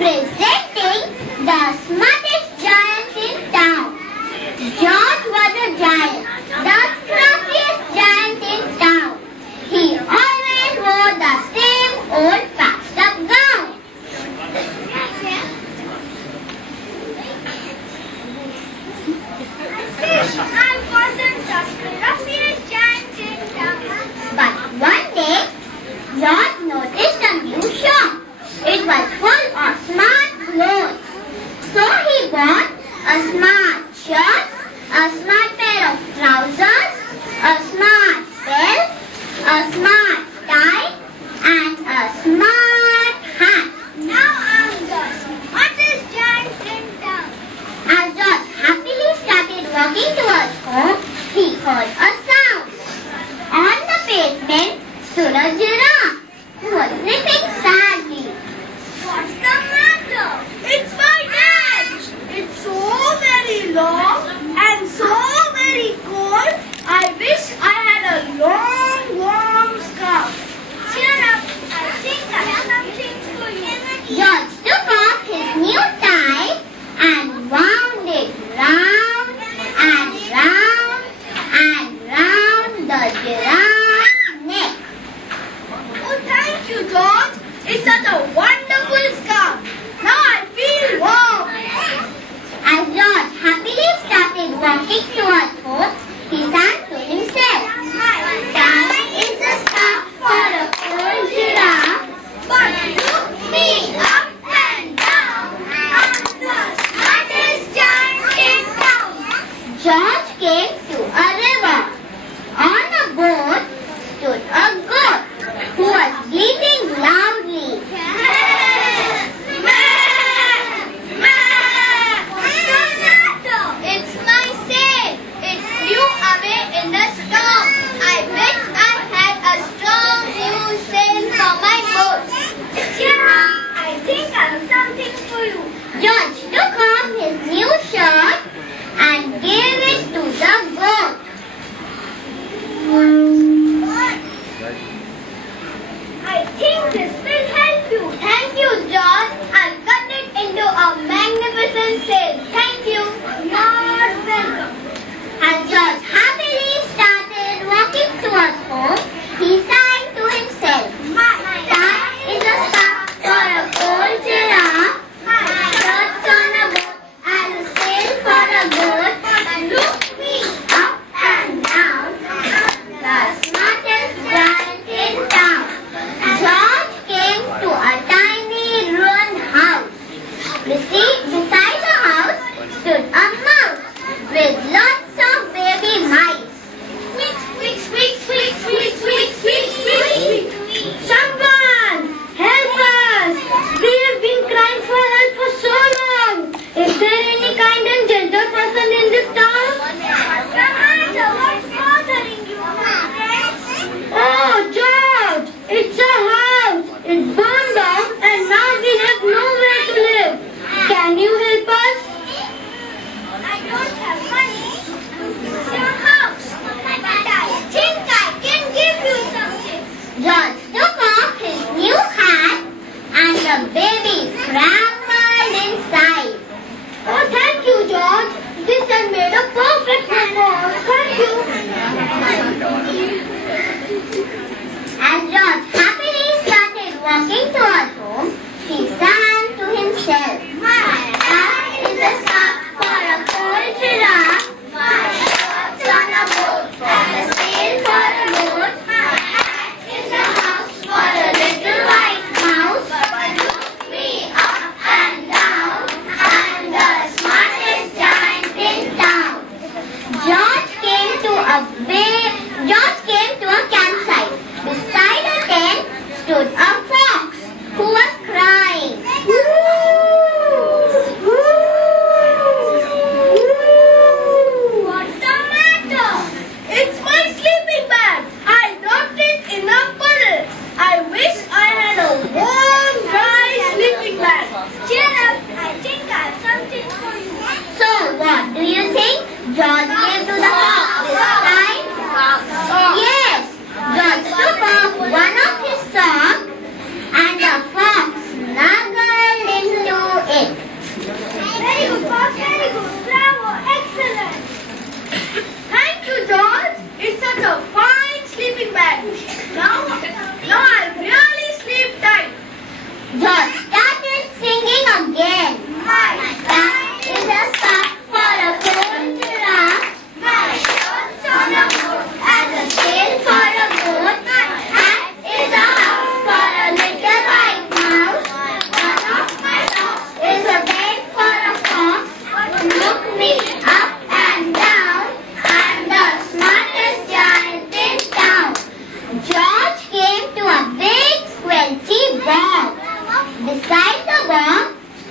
Presenting the smartest giant in town. George was a giant, the scruffiest giant in town. He always wore the same old patched up gown. I wasn't the scruffiest giant in town. But one day, George noticed a new shop. It was full of smart clothes. So he bought a smart shirt, a smart pair of trousers,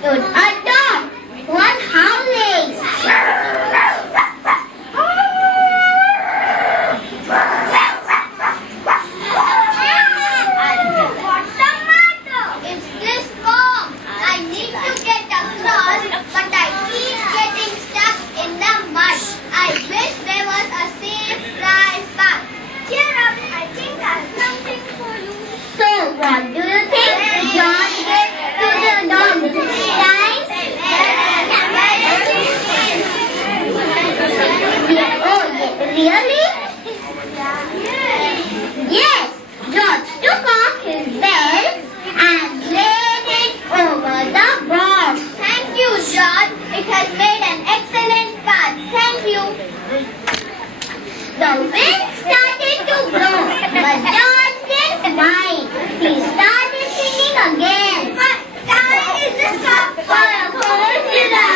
stood a dog, one howling. What's the matter? It's this calm. I need to get across, but I keep getting stuck in the mud. I wish there was a safe dry path. Cheer up, I think I have something for you. So, what do you think? John gets to the dog this time? Oh, really? Yes. George took off his belt and laid it over the box. Thank you, George. It has made an excellent path. Thank you. The wind started to blow, but George didn't mind. He started singing again. Time is the stop for a boat to the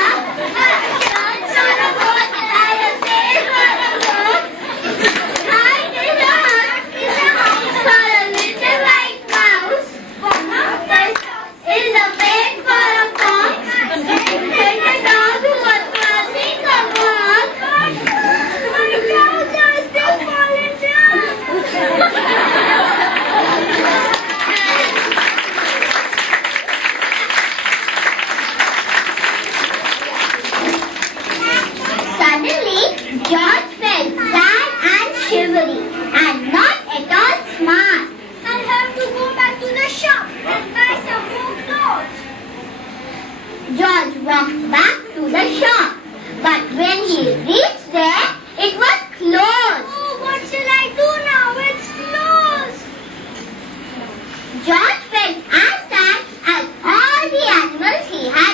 George on a boat, I will sail for a boat. Time is a house for a little white mouse. Is a bed for a fox. And a dog who was crossing the walk. My trousers are still falling down. Suddenly, George felt sad and shivery and not at all smart. I have to go back to the shop and buy some more clothes. George walked back to the shop, but when he reached there, it was closed. Oh, what shall I do now? It's closed. George felt as sad as all the animals he had